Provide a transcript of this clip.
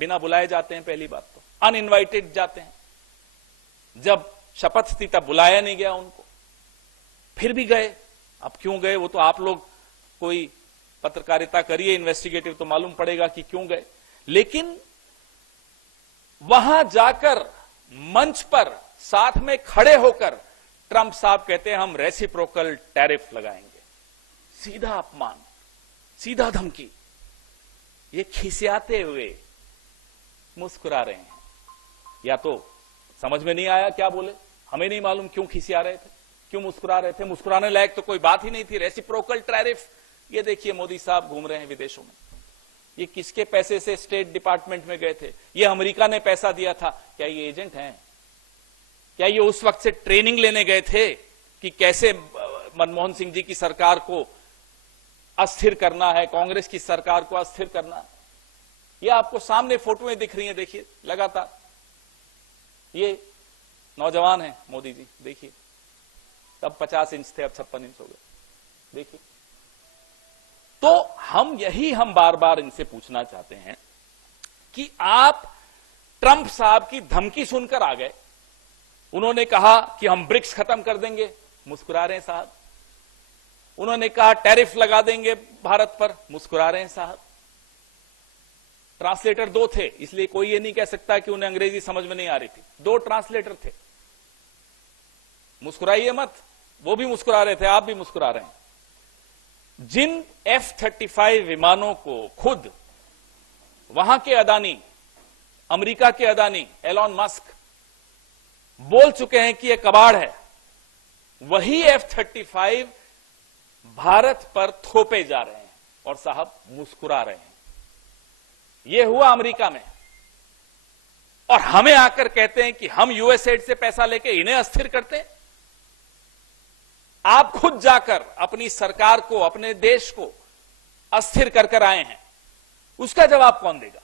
बिना बुलाए जाते हैं, पहली बात तो अनइनवाइटेड जाते हैं। जब शपथ थी तब बुलाया नहीं गया उनको, फिर भी गए। अब क्यों गए वो तो आप लोग कोई पत्रकारिता करिए, इन्वेस्टिगेटिव, तो मालूम पड़ेगा कि क्यों गए। लेकिन वहां जाकर मंच पर साथ में खड़े होकर ट्रंप साहब कहते हैं हम रेसिप्रोकल टैरिफ लगाएंगे। सीधा अपमान, सीधा धमकी। ये खिसियाते हुए मुस्कुरा रहे हैं। या तो समझ में नहीं आया क्या बोले, हमें नहीं मालूम क्यों खिसिया रहे थे, क्यों मुस्कुरा रहे थे। मुस्कुराने लायक तो कोई बात ही नहीं थी। रेसिप्रोकल टैरिफ, ये देखिए मोदी साहब घूम रहे हैं विदेशों में। ये किसके पैसे से स्टेट डिपार्टमेंट में गए थे? ये अमेरिका ने पैसा दिया था। क्या ये एजेंट हैं? क्या ये उस वक्त से ट्रेनिंग लेने गए थे कि कैसे मनमोहन सिंह जी की सरकार को अस्थिर करना है, कांग्रेस की सरकार को अस्थिर करना है? ये आपको सामने फोटोएं दिख रही हैं, देखिए लगातार। ये नौजवान है मोदी जी, देखिए, तब 50 इंच थे, अब 56 इंच हो गए, देखिए। तो हम बार बार इनसे पूछना चाहते हैं कि आप ट्रंप साहब की धमकी सुनकर आ गए। उन्होंने कहा कि हम ब्रिक्स खत्म कर देंगे, मुस्कुरा रहे हैं साहब। उन्होंने कहा टैरिफ लगा देंगे भारत पर, मुस्कुरा रहे हैं साहब। ट्रांसलेटर दो थे, इसलिए कोई ये नहीं कह सकता कि उन्हें अंग्रेजी समझ में नहीं आ रही थी। दो ट्रांसलेटर थे। मुस्कुराइए मत, वो भी मुस्कुरा रहे थे, आप भी मुस्कुरा रहे हैं। जिन F-35 विमानों को खुद वहां के अदानी, अमेरिका के अदानी एलॉन मस्क बोल चुके हैं कि यह कबाड़ है, वही F-35 भारत पर थोपे जा रहे हैं और साहब मुस्कुरा रहे हैं। यह हुआ अमेरिका में, और हमें आकर कहते हैं कि हम यूएसएड से पैसा लेके इन्हें अस्थिर करते हैं। आप खुद जाकर अपनी सरकार को, अपने देश को अस्थिर कर आए हैं, उसका जवाब कौन देगा?